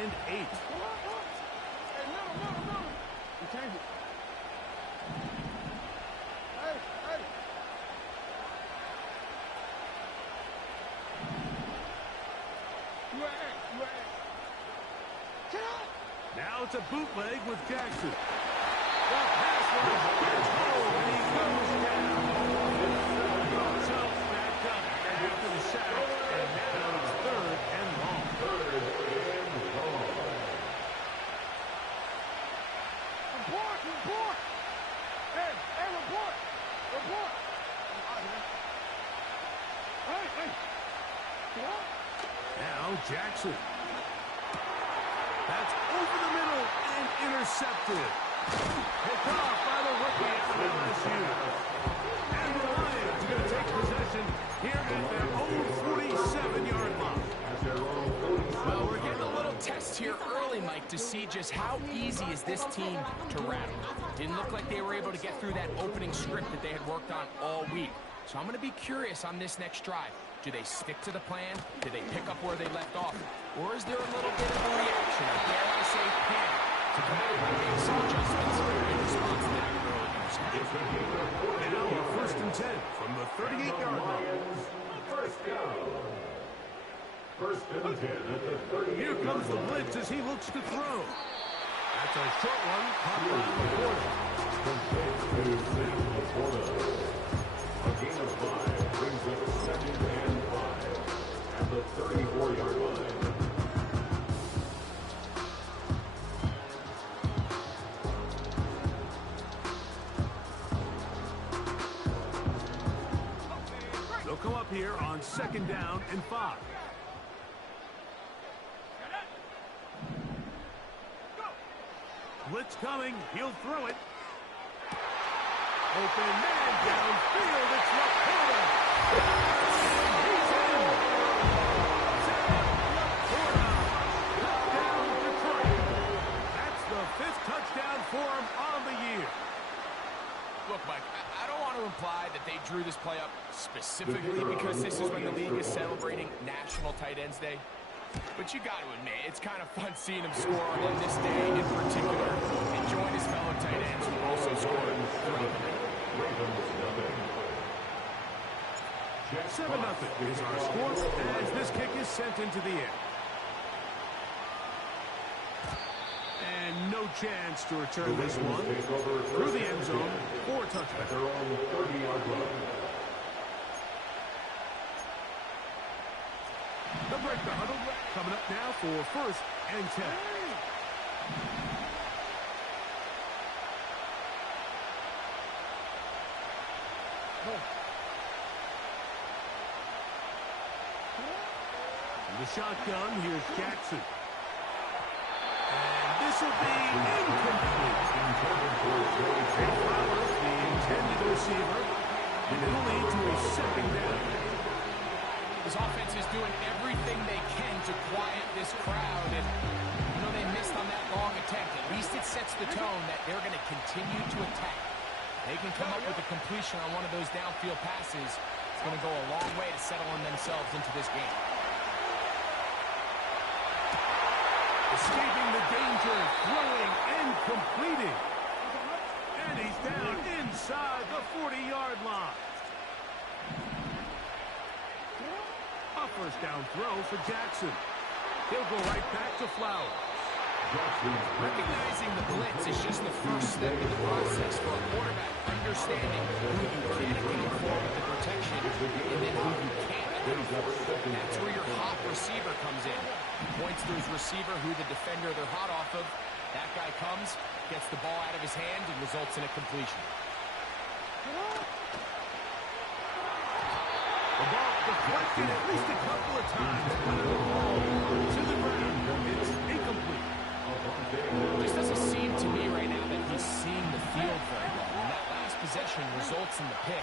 and 8. Now it's a bootleg with Jackson. The pass rush gets home, and he goes down. So back up after the sack, and now it's 3rd and long. Report! Hey, report! Hey! Now Jackson. That's over the middle and intercepted. Picked off by the rookie out of LSU. And the Lions are going to take possession here at their own 47-yard line. Well, we're getting a little test here early, Mike, to see just how easy is this team to rattle. Didn't look like they were able to get through that opening script that they had worked on all week. So I'm going to be curious on this next drive. Do they stick to the plan? Do they pick up where they left off? Or is there a little bit of a reaction, or dare I say panic, to come out and make some adjustments in response to that early interception? Now a 1st and 10 from the 38-yard line. First down. 1st and 10 at the 38. Here comes the blitz as he looks to throw. That's a short one, caught by LaPorta. Complete to Sam LaPorta. A gain of 5 brings up 2nd and 5 at the 34-yard line. They'll come up here on 2nd down and 5. Blitz coming. He'll throw it. Open man downfield. It's LaPorta. And he's in. Sam LaPorta. Touchdown, Detroit. That's the 5th touchdown for him on the year. Look, Mike, I don't want to imply that they drew this play up specifically because this is when the league is celebrating National Tight Ends Day. But you got to admit, it's kind of fun seeing him score on this day in particular and join his fellow tight ends who also scored throughout the night. 7-0 is our score as this kick is sent into the air. And no chance to return this one through the end zone for a touchdown. At their own 30-yard line. They'll break the huddle. Coming up now for 1st and 10. The shotgun, here's Jackson. And this will be incomplete. Trey Flowers, the intended receiver, and it'll lead to a 2nd down. This offense is doing everything they can to quiet this crowd, and you know they missed on that long attempt. At least it sets the tone that they're going to continue to attack. They can come up with a completion on one of those downfield passes. It's going to go a long way to settling themselves into this game. Escaping the danger, throwing and completing. And he's down inside the 40-yard line. A 1st down throw for Jackson. He'll go right back to Flowers. Recognizing the blitz is just the first step in the process for a quarterback, understanding who you can account for with the protection and then who you can't account for. That's where your hot receiver comes in. Points to his receiver who the defender they're hot off of. That guy comes, gets the ball out of his hand, and results in a completion. The ball deflected at least a couple of times. To the ground. It's incomplete. It just doesn't seem to me right now that he's seeing the field very well. When that last possession results in the pick,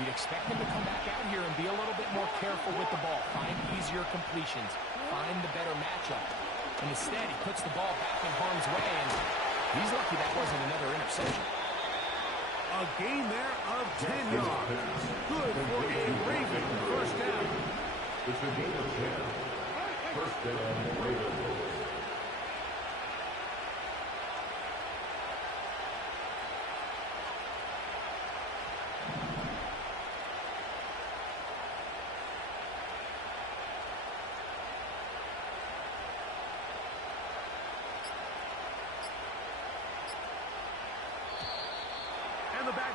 you'd expect him to come back out here and be a little bit more careful with the ball, find easier completions, find the better matchup. And instead, he puts the ball back in harm's way, and he's lucky that wasn't another interception. A gain there of 10 yards. Good for a Raven 1st down. It's a gain of 10. 1st down, Ravens.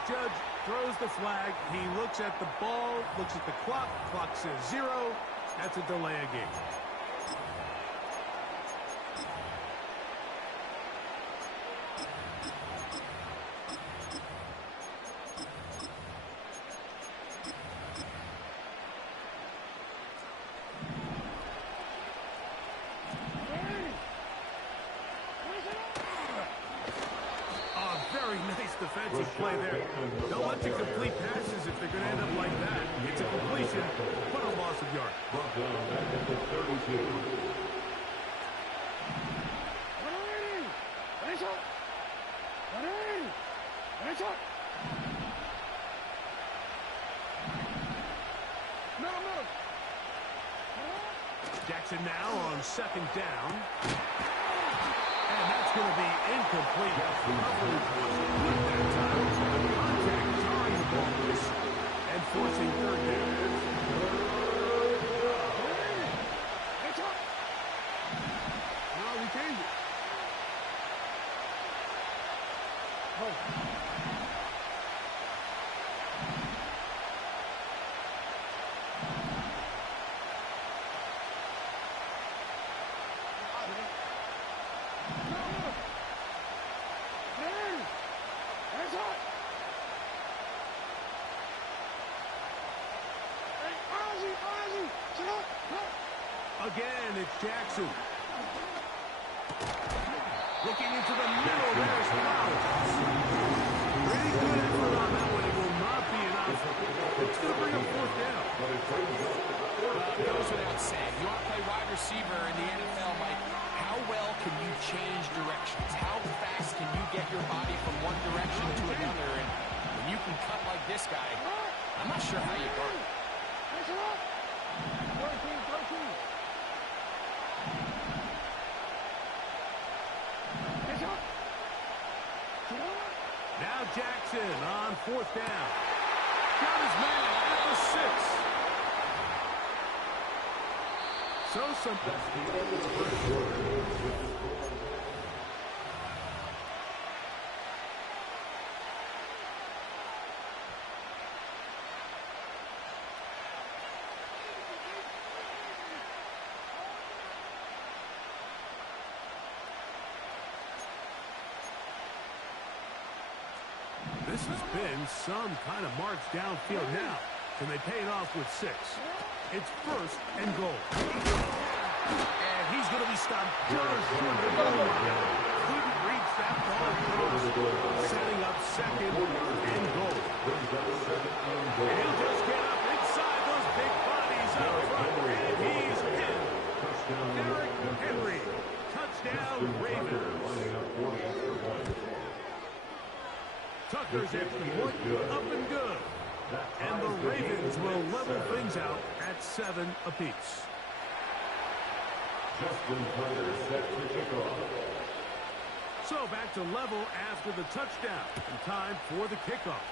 judge throws the flag. He looks at the ball, looks at the clock. Clock says 0. That's a delay of game. Very nice defensive play there. Don't let you complete passes if they're going to end up like that. It's a completion, but a loss of yards. Brought down back at the 32. Jackson now on second down. And that's going to be incomplete. Coverage wasn't good that time. Contact jarring the ball loose and forcing third down. Well, we changed it. Again, it's Jackson. Looking into the middle, there's Flowers. Pretty good effort on that one. It will not be enough. It's going to bring up fourth down. It goes without saying. You want to play wide receiver in the NFL, Mike. How well can you change directions? How fast can you get your body from one direction to another? And when you can cut like this guy, I'm not sure how you guard it. Now Jackson on fourth down. Got his man at the 6. So simple. That's the end of the first quarter. This has been some kind of march downfield now. Can they pay it off with 6? It's first and goal. And he's going to be stopped just short of the goal line. Couldn't reach that ball close. Setting up second and goal. And he'll just get up inside those big bodies up front. And he's in. Derrick Henry. Touchdown, Ravens. Tucker's extra point up and good. And the Ravens will level things out at 7 apiece. Justin Tucker set to kick off. So back to level after the touchdown. And time for the kickoff.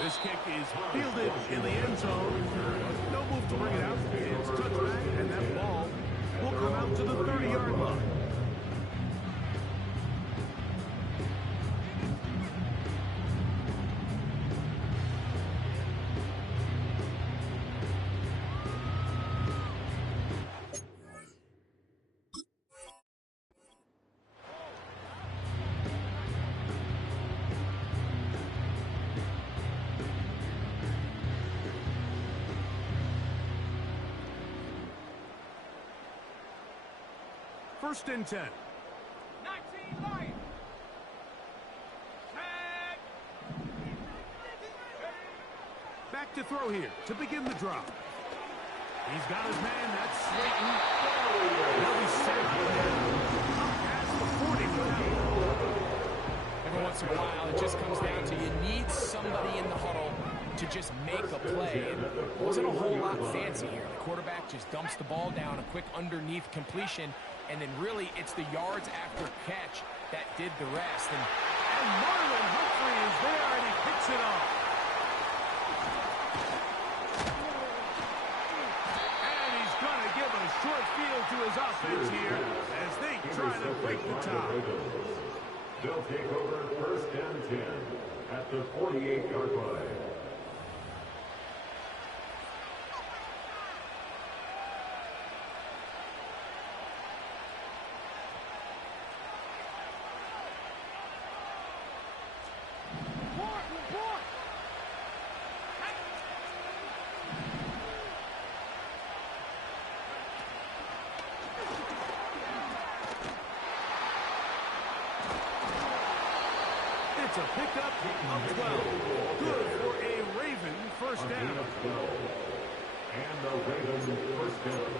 This kick is fielded in the end zone. No move to bring it out. It's touchback, and that ball will come out to the 30-yard line. First and 10. 19 Lions. Back to throw here to begin the drop. He's got his man. That's Slayton. He'll be set up past the 40. Every once in a while, it just comes down to you need somebody in the huddle to just make a play. And it wasn't a whole lot fancy here. The quarterback just dumps the ball down, a quick underneath completion, and then really it's the yards after catch that did the rest. And Marlon Humphrey is there, and he picks it off. And he's going to give a short field to his offense here. trying to break the tie. They'll take over first and 10 at the 48-yard line. It's a pickup of 12. Good for a Raven first A gain down. of 12. And the Ravens first down.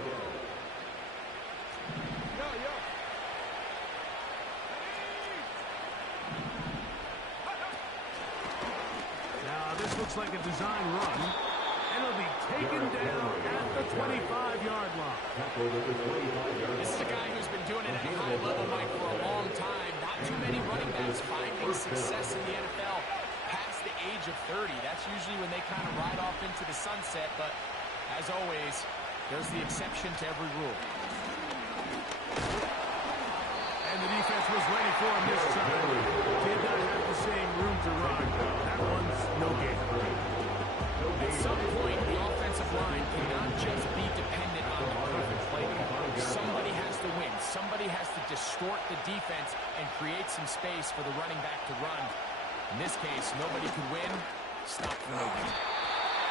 Now, this looks like a design run, and it'll be taken down at the 25-yard line. Tackled at the 25-yard This is a guy who's been doing it at a high level, Mike, for a long time. Not too many running backs finding success in the NFL past the age of 30. That's usually when they kind of ride off into the sunset, but as always, there's the exception to every rule. And the defense was ready for him this time. Did not have the same room to run. That one's no gain. At some point, the offensive line cannot just be dependent on the perfect play call. Somebody has to win. Somebody has to distort the defense and create some space for the running back to run. In this case, nobody could win. Stop for nobody.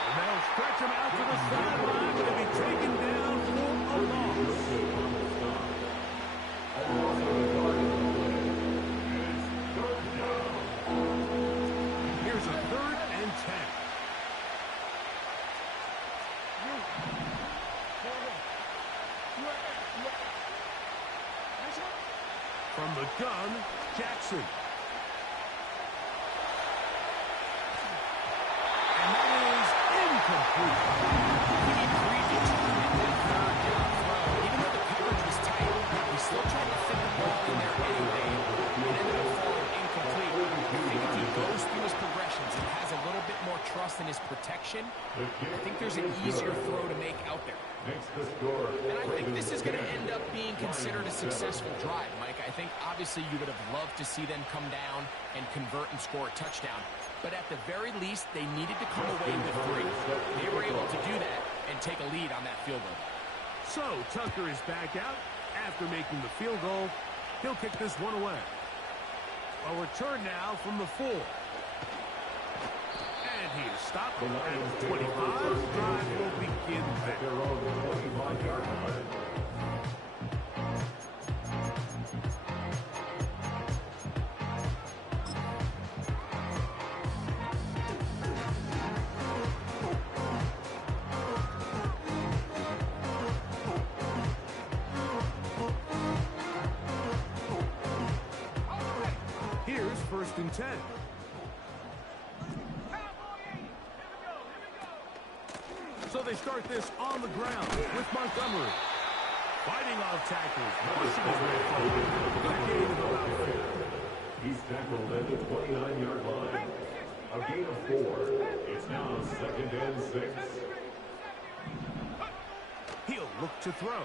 And they'll stretch him out to the sideline and be taken down for a loss. Here's a 3rd and 10. From the gun, Jackson. And that is incomplete. He predetermined that third down throw. Even though the coverage was tight, he still tried to fit the ball in there anyway. It ended up falling incomplete. I think if he goes through his progressions and has a little bit more trust in his protection, I think there's an easier throw to make out there. Makes the score. And I think this is going to end up being considered a successful drive, Mike. I think obviously you would have loved to see them come down and convert and score a touchdown. But at the very least, they needed to come away with 3. They were able to do that and take a lead on that field goal. So Tucker is back out after making the field goal. He'll kick this one away. A return now from the 4. And he is stopped at the 25. Drive will begin At their there. own 25-yard line. Here's 1st and 10. So they start this on the ground with Montgomery. Fighting off tackles, pushing his way forward. Good gain of about 4. He's tackled at the 29-yard line. A gain of 4. It's now 2nd and 6. He'll look to throw.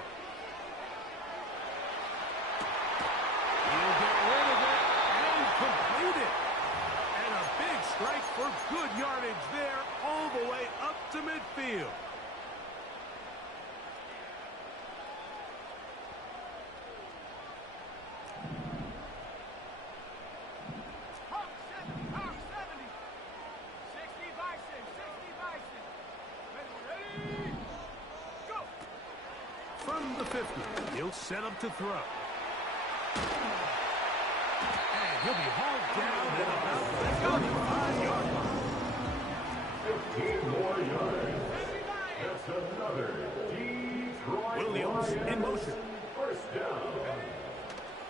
He'll get rid of it and complete it. And a big strike for good yardage there all the way up to midfield. Hawk 70, Hawk 70. 60 Bison, 60 Bison. Ready, go. From the 50, he'll set up to throw. And he'll be hauled down at about the 35-yard line. 15 more yards. That's another Detroit Williams in motion. First down.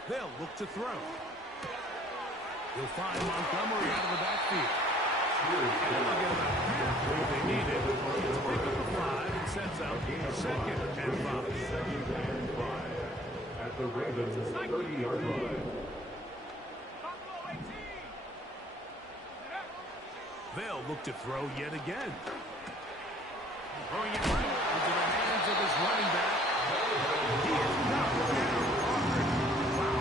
They'll look to throw. He'll find Montgomery out of the backfield. And they'll get about halfway they needed. It's a pick up of 5 and sets out a 2nd and 5. 2nd and 5. At the Ravens' 30-yard line. Buffalo 18. They'll look to throw yet again. Throwing it right into the hands of his running back. He is knocked down hard. Wow,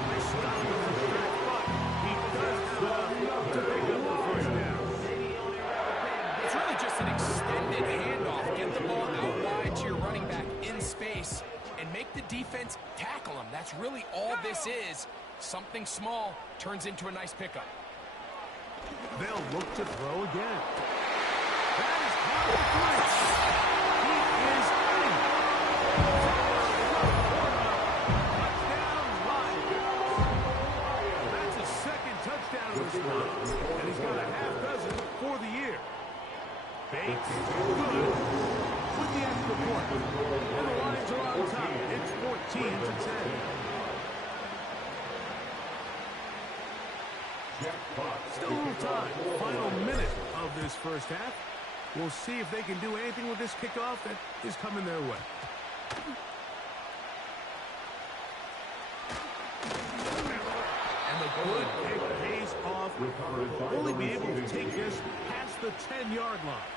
defense tackle him. That's really all this is. Something small turns into a nice pickup. They'll look to throw again. That is caught for three. He is in. Touchdown, Lions. That's his second touchdown of the month, and he's got a half dozen for the year. Bates, good, with the extra point. And the Lions are on top. It's 14-10. Still a little time. Final minute of this first half. We'll see if they can do anything with this kickoff that is coming their way. And the good pick pays off. They'll only be able to take this past the 10-yard line.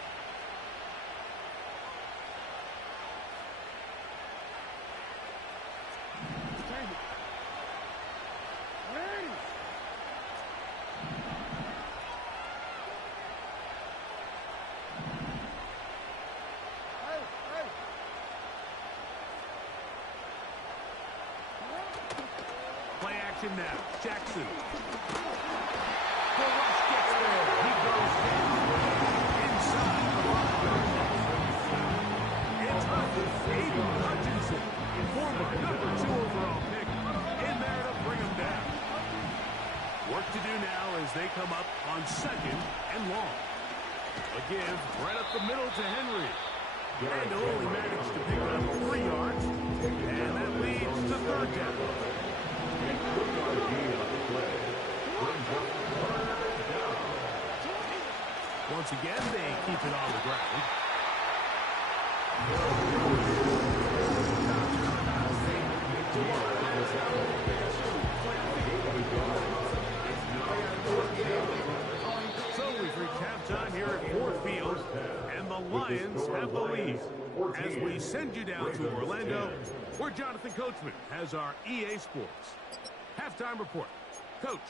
Now, Jackson. The rush gets there. He goes inside the line. It's Aiden Hutchinson, former number 2 overall pick, in there to bring him down. Work to do now as they come up on 2nd and long. A give right up the middle to Henry. And only managed to pick up 3 yards. And that leads to 3rd down. Once again, they keep it on the ground. So we've reached halftime here at Ford Field, and the Lions have the lead. As we send you down to Orlando, where Jonathan Coachman has our EA Sports halftime report. Coach.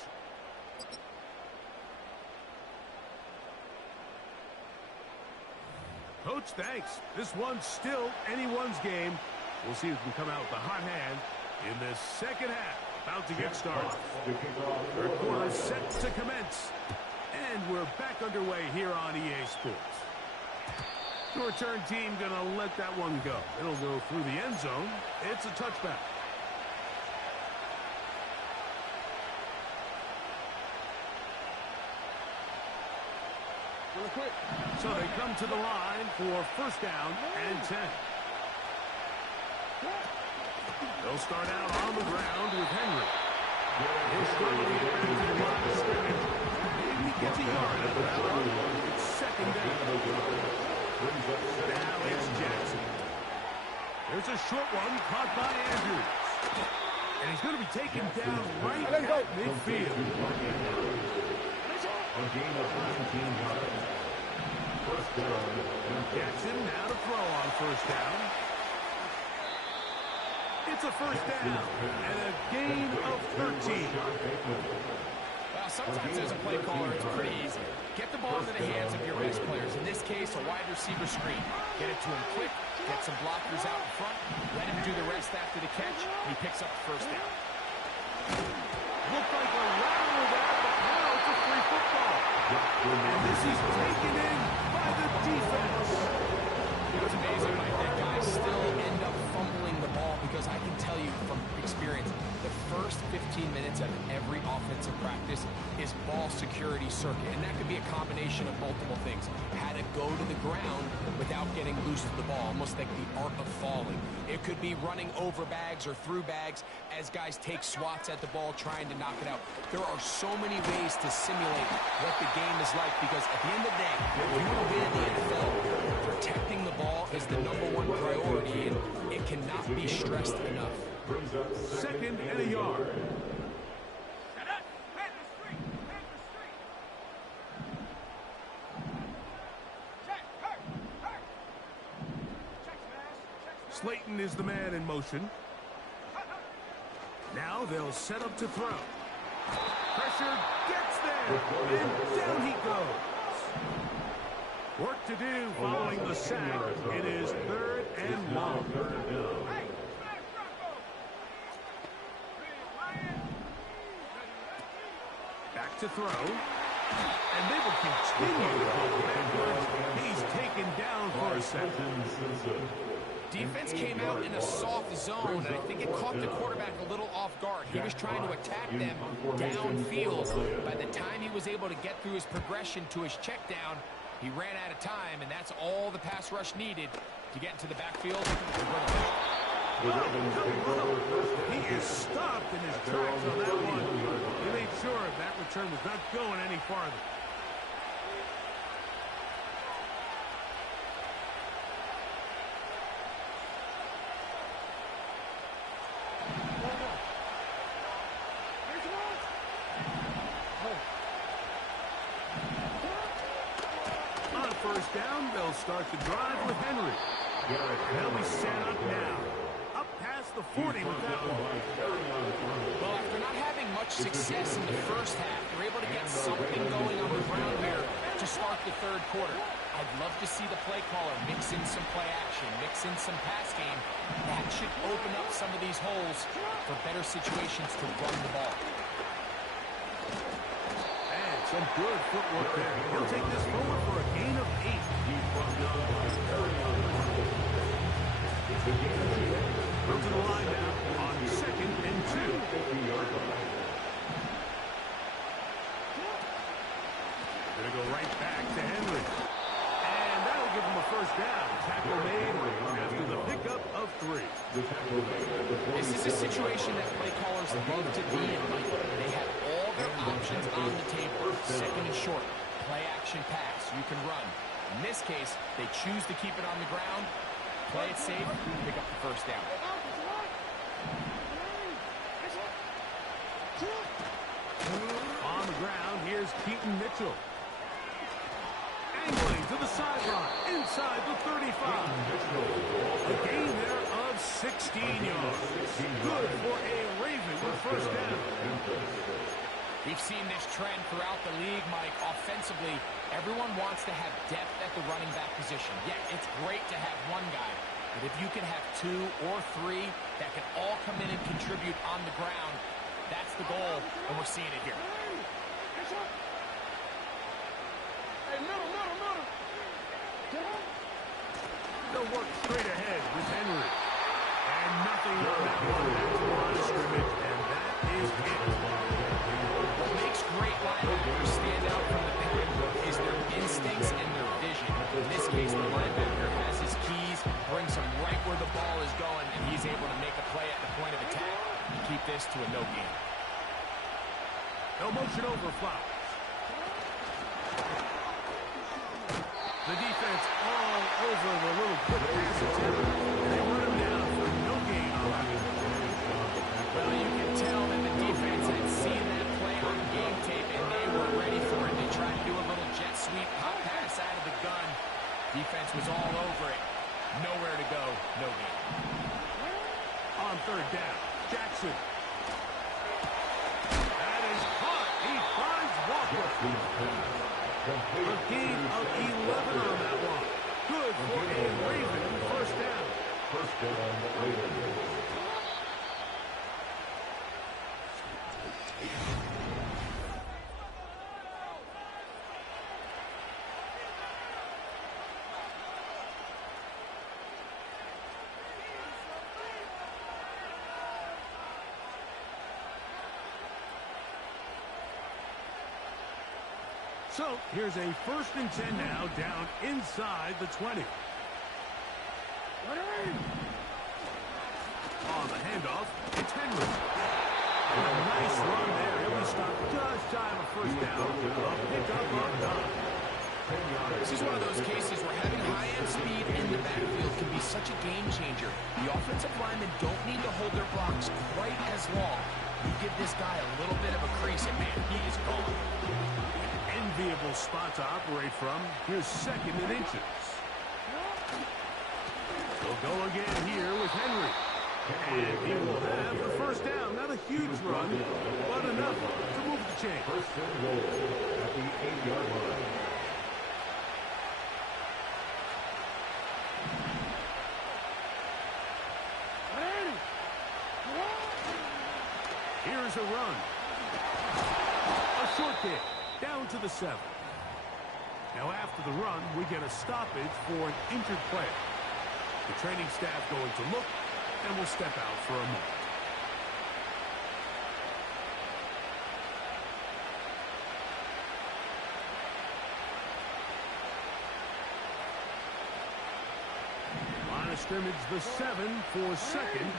Coach, thanks. This one's still anyone's game. We'll see who can come out with a hot hand in this second half. About to get started. Third quarter set to commence. And we're back underway here on EA Sports. The return team going to let that one go. It'll go through the end zone. It's a touchback. So they come to the line for 1st down and 10. They'll start out on the ground with Henry. He'll struggle to get back to the line of scrimmage. Maybe he gets a yard out of that one. It's 2nd down. Now it's Jackson. There's a short one caught by Andrews. And he's going to be taken down right at midfield. A gain of 19 yards. 1st down. Jackson now to throw on 1st down. It's a 1st down and a gain of 13. Well, sometimes as a play caller, it's pretty easy. Get the ball into the hands of your best players. In this case, a wide receiver screen. Get it to him quick. Get some blockers out in front. Let him do the rest after the catch. He picks up the 1st down. Looked like a lateral there, but now it's a free football. And this is taken in by the defense. It's amazing, Mike, that guys still end up fumbling the ball because I can tell you from experience, the first 15 minutes of every offensive practice is ball security circuit. And that could be a combination of multiple things. How to go to the ground without getting loose with the ball, almost like the art of falling. It could be running over bags or through bags as guys take swats at the ball trying to knock it out. There are so many ways to simulate what the game is like because at the end of the day, if you want to win in the NFL, protecting the ball is the #1 priority, and it cannot be stressed enough. 2nd and a yard. Slayton is the man in motion. Now they'll set up to throw. Pressure gets there, and down he goes. Work to do following the sack. It is 3rd and long. back to throw. And they will continue backwards. He's taken down for a second. Defense came out in a soft zone, and I think it caught the quarterback a little off guard. He was trying to attack them downfield. By the time he was able to get through his progression to his check down, he ran out of time, and that's all the pass rush needed to get into the backfield. He is stopped in his tracks on that one. He made sure that return was not going any farther. On first down, they'll start the drive with Henry. They'll be set up now. Up past the 40 with that one. Well, after not having much success in the first half, they're able to get something going on the ground here to start the third quarter. I'd love to see the play caller mix in some play action, mix in some pass game. That should open up some of these holes for better situations to run the ball. And some good footwork there. He'll take this forward for a gain of 8. Go to the line now on 2nd and 2. Going to go right back to Henry. And that'll give him a first down. Tackle made after the pickup of 3. This is a situation that play callers love to be in, Mike. They have all their options on the table. Second and short, play action pass, you can run. In this case, they choose to keep it on the ground, play it safe, pick up the first down. On the ground, here's Keaton Mitchell. Angling to the sideline, inside the 35. A gain there of 16 yards. Good for a Raven with first down. We've seen this trend throughout the league, Mike. Offensively, everyone wants to have depth at the running back position. Yeah, it's great to have one guy, but if you can have 2 or 3 that can all come in and contribute on the ground, that's the goal, and we're seeing it here. They'll work straight ahead with Henry. And nothing on that one. That's the line of scrimmage, and that is it. What makes great linebackers stand out from the pack is their instincts and their vision. In this case, the linebacker has his keys, brings him right where the ball is going, and he's able to make a play at the point of attack and keep this to a no gain. No motion over Flowers. The defense all over the little quick pass attempt. They run him down for no gain on that. Well, you can tell that the defense had seen that play on game tape, and they were ready for it. They tried to do a little jet sweep, pop pass out of the gun. Defense was all over it. Nowhere to go, no gain. On third down, Jackson. That is caught. He finds Walker. A gain of 11 on that one. Good for a Raven first down. First down, Ravens. So here's a 1st and 10 now, down inside the 20. On the handoff, it's Henry. And a nice run there. He'll be stopped just shy of a first down. A pickup of 9. This is one of those cases where having high-end speed in the backfield can be such a game changer. The offensive linemen don't need to hold their blocks quite as long. You give this guy a little bit of a crease, and man, he is gone. Enviable spot to operate from. Here's 2nd and inches. He'll go again here with Henry. And he will have the first down. Not a huge run, but enough to move the chain. First and goal at the 8-yard line. Here's a run. A short kick, down to the 7. Now after the run, we get a stoppage for an injured player. The training staff going to look, and will step out for a moment. Line of scrimmage, the 7 for second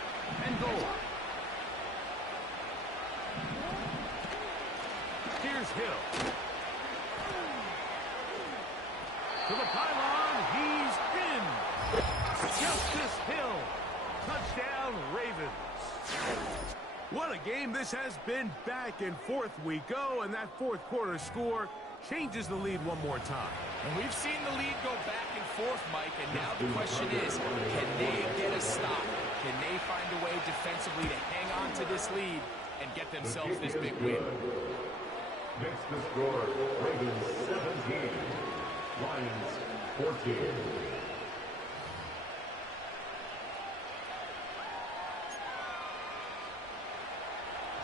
and goal. Here's Hill. To the pylon, he's in. Justice Hill. Touchdown, Ravens. What a game this has been. Back and forth we go, and that fourth quarter score changes the lead one more time. And we've seen the lead go back and forth, Mike, and now the question is, can they get a stop? Can they find a way defensively to hang on to this lead and get themselves this big win? Next to score, Ravens 17, Lions 14.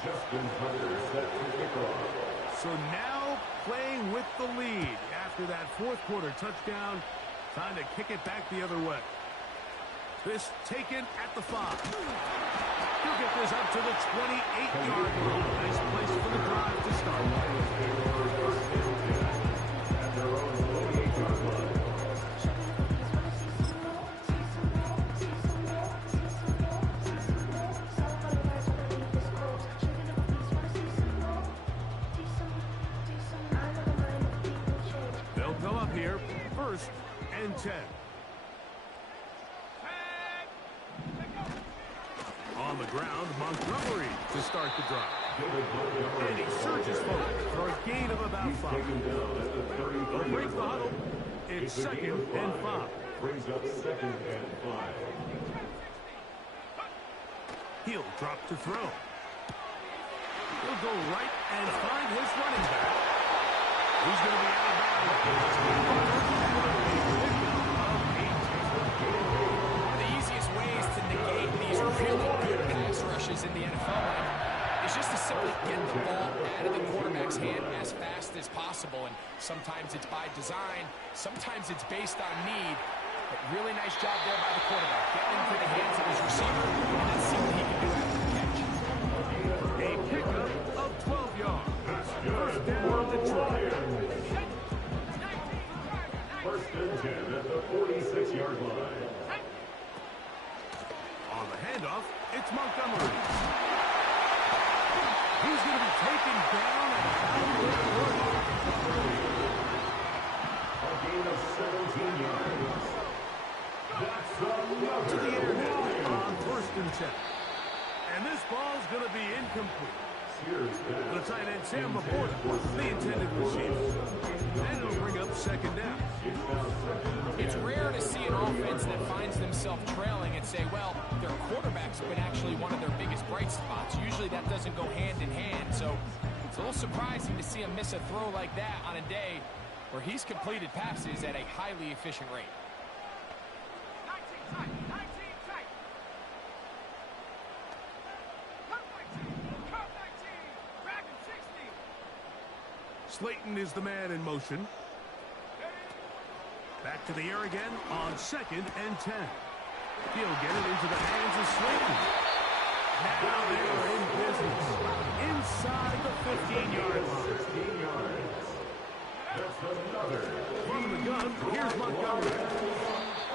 Justin Hunter set to kick off. So now playing with the lead after that fourth quarter touchdown. Time to kick it back the other way. This taken at the 5. He'll get this up to the 28-yard line. Nice place for the drive to start. At their own 28-yard line. They'll come up here, 1st and 10. On the ground, Montgomery to start the drive. And he surges forward for a gain of about 5. They'll break the huddle. It's 2nd and 5. Brings up 2nd and 5. He'll drop to throw. He'll go right and find his running back. He's going to be out of bounds. One of the easiest ways to negate these really good pass rushes in the NFL is just to simply get the ball out of the quarterback's hand as fast as possible. And sometimes it's by design, sometimes it's based on need. But really nice job there by the quarterback, getting into the hands of his receiver, and then see what he can do after the catch. A pickup of 12 yards. First down, Detroit. 1st and 10 at the 46-yard line. On the handoff, it's Montgomery. He's going to be taken down at A gain of 17 yards. That's to the air now another. on 1st and 10. And this ball's going to be incomplete. The tight end, Sam Laporta, the intended receiver. And it'll bring up 2nd down. It's rare to see an offense that finds themselves trailing and say, well, their quarterback's been actually one of their biggest bright spots. Usually that doesn't go hand in hand, so it's a little surprising to see him miss a throw like that on a day where he's completed passes at a highly efficient rate. 19 tight, 19 tight. Cut 19, cut 19, back at 60. Slayton is the man in motion. Back to the air again on 2nd and 10. He'll get it into the hands of Slayton. Now they are in business. Inside the 15-yard line. 16 yards. That's another. From the gun, here's Montgomery.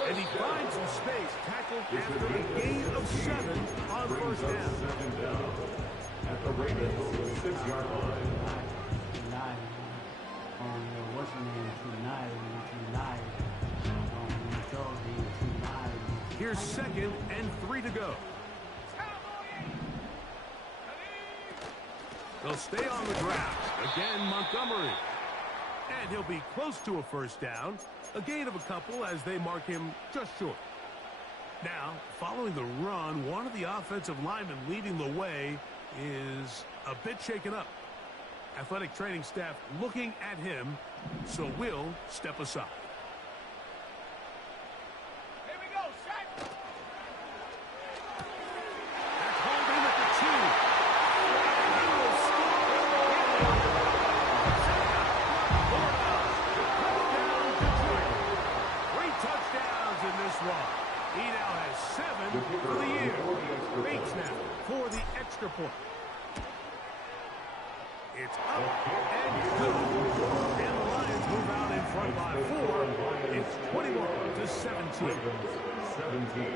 And he finds some space, tackled after a gain of 7 on 1st down. 2nd down. At the Ravens 6-yard line. What's your name tonight? Here's 2nd and 3 to go. They'll stay on the ground. Again, Montgomery. And he'll be close to a 1st down. A gain of a couple as they mark him just short. Now, following the run, one of the offensive linemen leading the way is a bit shaken up. Athletic training staff looking at him, so we'll step aside. Here we go, set. That's holding at the 2. Ravens 17.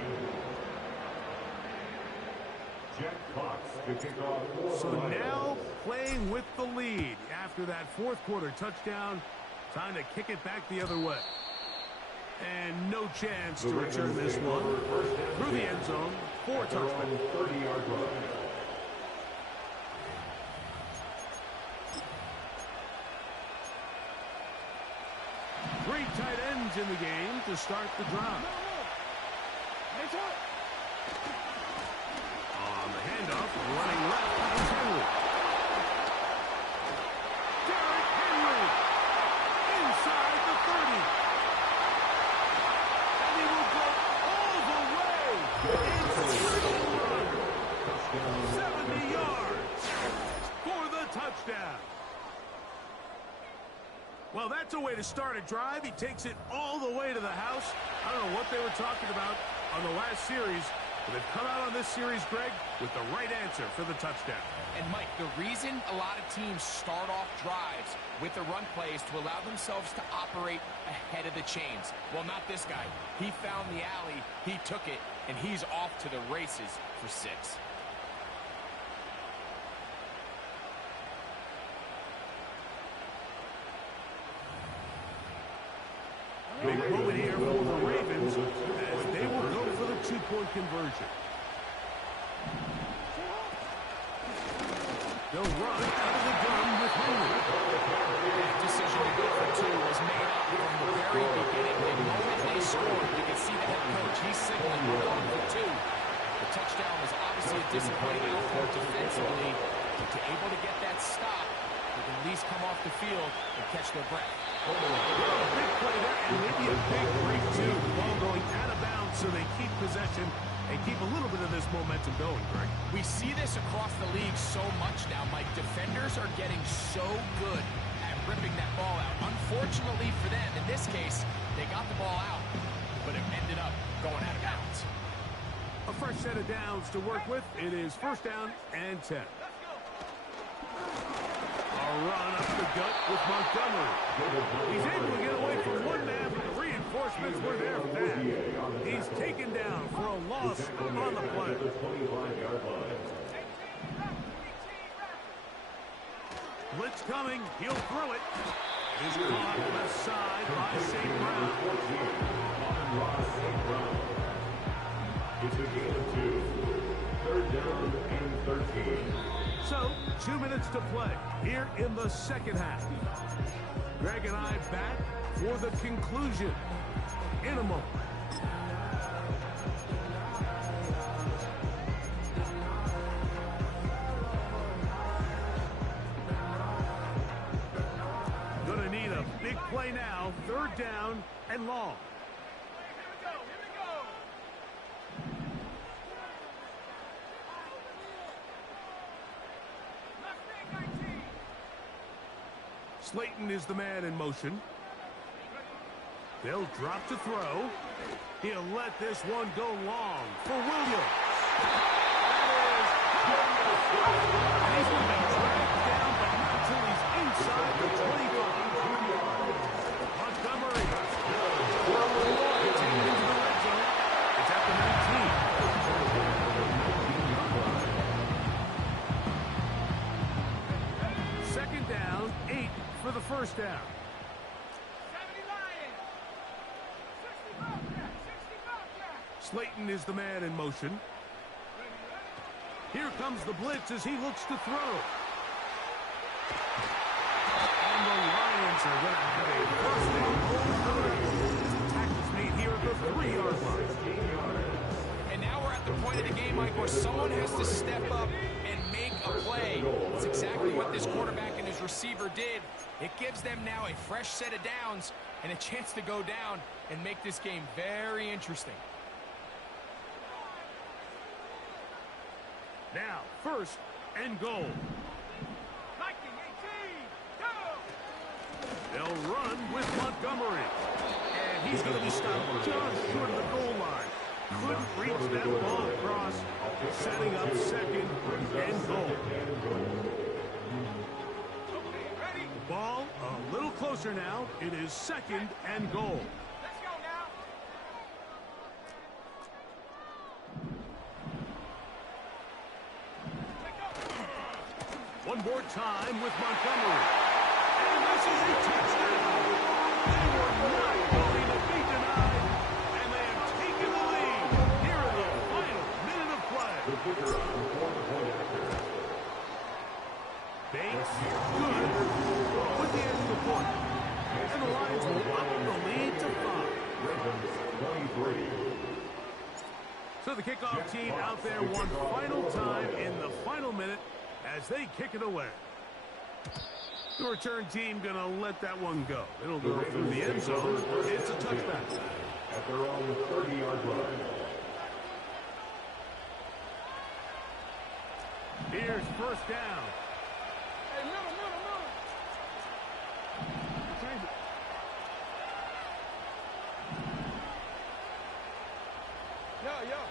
Jack Fox to kick off for So the Lions. now playing with the lead after that fourth quarter touchdown. Time to kick it back the other way. And no chance to return this one. Through the end zone for a At their own touchdown. 30-yard line. Three tight ends in the game to start the drive. On the handoff, running left is Henry. Derrick Henry inside the 30. And he will go all the way. It's 70 yards for the touchdown. Well, that's a way to start a drive. He takes it all the way to the house. I don't know what they were talking about on the last series, but they've come out on this series, Greg, with the right answer for the touchdown. And, Mike, the reason a lot of teams start off drives with the run play is to allow themselves to operate ahead of the chains. Well, not this guy. He found the alley, he took it, and he's off to the races for 6. Big moment here for the Ravens as they will go for the two-point conversion. They'll run out of the gun with Henry. That decision to go for 2 was made up from the very beginning. The moment they scored, you can see the head coach. He's signaling we're going for 2. The touchdown was obviously a disappointing outcome defensively, but to able to get that stop, they can at least come off the field and catch their breath. Big play there, and maybe a big break, too. The ball going out of bounds so they keep possession and keep a little bit of this momentum going, Greg. We see this across the league so much now, Mike. Defenders are getting so good at ripping that ball out. Unfortunately for them, in this case, they got the ball out, but it ended up going out of bounds. A fresh set of downs to work with. It is first down and 10. A run up the gut with Montgomery. He's able to get away from one man, but the reinforcements were there fast. He's taken down for a loss on the play. The 25-yard line. Blitz coming. He'll throw it. Is caught left side by St. Brown. Amon-Ra St. Brown. It's a gain of 2. Third down and 13. So, 2 minutes to play here in the second half. Greg and I back for the conclusion in a moment. Gonna need a big play now, third down and long. Here we go. Left wing 19. Slayton is the man in motion. They'll drop to throw. He'll let this one go long for Williams. And he's going to be dragged down, but not until he's inside the 25. Montgomery. Continuing into the red zone. It's at the 19. Second down, 8 for the first down. 70 Lions. 65 Jack. 65 Jack. Slayton is the man in motion. Here comes the blitz as he looks to throw. And the Lions are going to have a first and goal. This attack is made here at the 3-yard line. And now we're at the point of the game, Mike, where someone has to step up and make a play. It's exactly what this quarterback and his receiver did. It gives them now a fresh set of downs and a chance to go down and make this game very interesting. Now, first and goal. Viking 18. Go. They'll run with Montgomery. And he's going to be stopped just short of the goal line. Couldn't reach that ball across, setting up second and goal. Ready? The ball a little closer now. It is second and goal. Let's go now. time with Montgomery. And this is a touchdown. They were not going to be denied, and they have taken the lead here in the final minute of play. The kicker on the 4-point after. Bates, good, with the end of the point. And the Lions will up the lead to 5. Ravens 23. So the kickoff team out there one final time in the final minute as they kick it away. The return team going to let that one go. It'll go through the end zone. It's a touchback. At their own 30-yard line. Here's first down. Hey, middle. Change it. Yeah.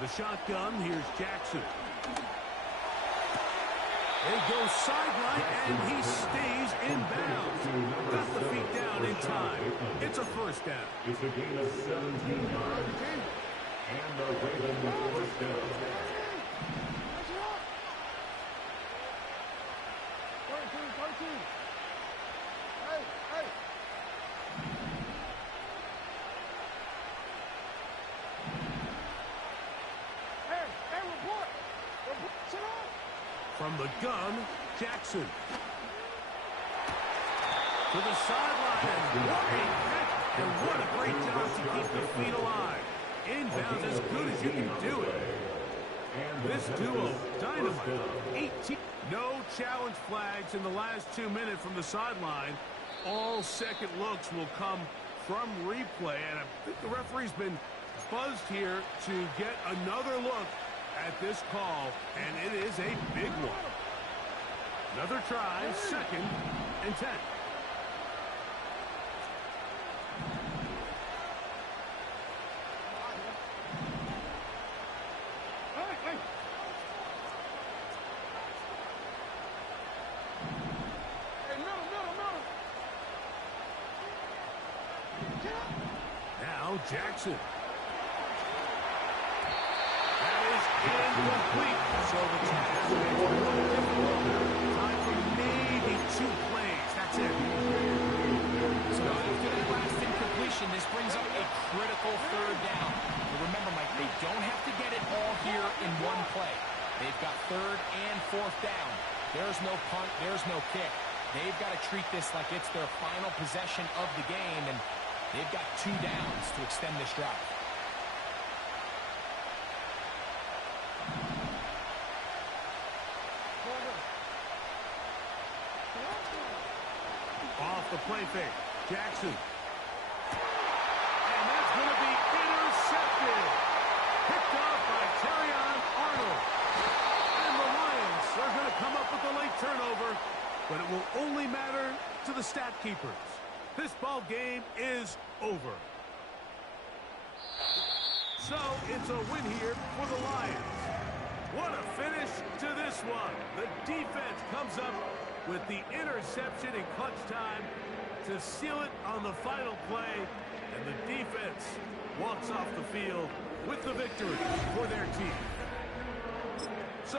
The shotgun, here's Jackson. They go sideline, and he stays in bounds. Got the feet down in time. It's a first down. It's a gain of 17 yards. And the Ravens first down. 13. Hey. Hey, report. Sit on. From the gun, Jackson. To the sideline, and what a catch, and what a great job to keep the feet alive. Inbounds as good as you can do it. This duo, dynamite. 18. No challenge flags in the last 2 minutes from the sideline. All second looks will come from replay, and I think the referee's been buzzed here to get another look at this call, and it is a big one. Another try, 2nd and 10. Now Jackson. That is incomplete. So the task is a little difficult. Time for maybe 2 plays. That's it. So after that last incompletion, this brings up a critical 3rd down. But remember, Mike, they don't have to get it all here in one play. They've got 3rd and 4th down. There's no punt. There's no kick. They've got to treat this like it's their final possession of the game, and they've got 2 downs to extend this drive. Off the play fake. Jackson. And that's going to be intercepted. Picked off by Terrion Arnold. And the Lions are going to come up with a late turnover, but it will only matter to the stat keepers. This ball game is over. So it's a win here for the Lions. What a finish to this one. The defense comes up with the interception in clutch time to seal it on the final play. And the defense walks off the field with the victory for their team. So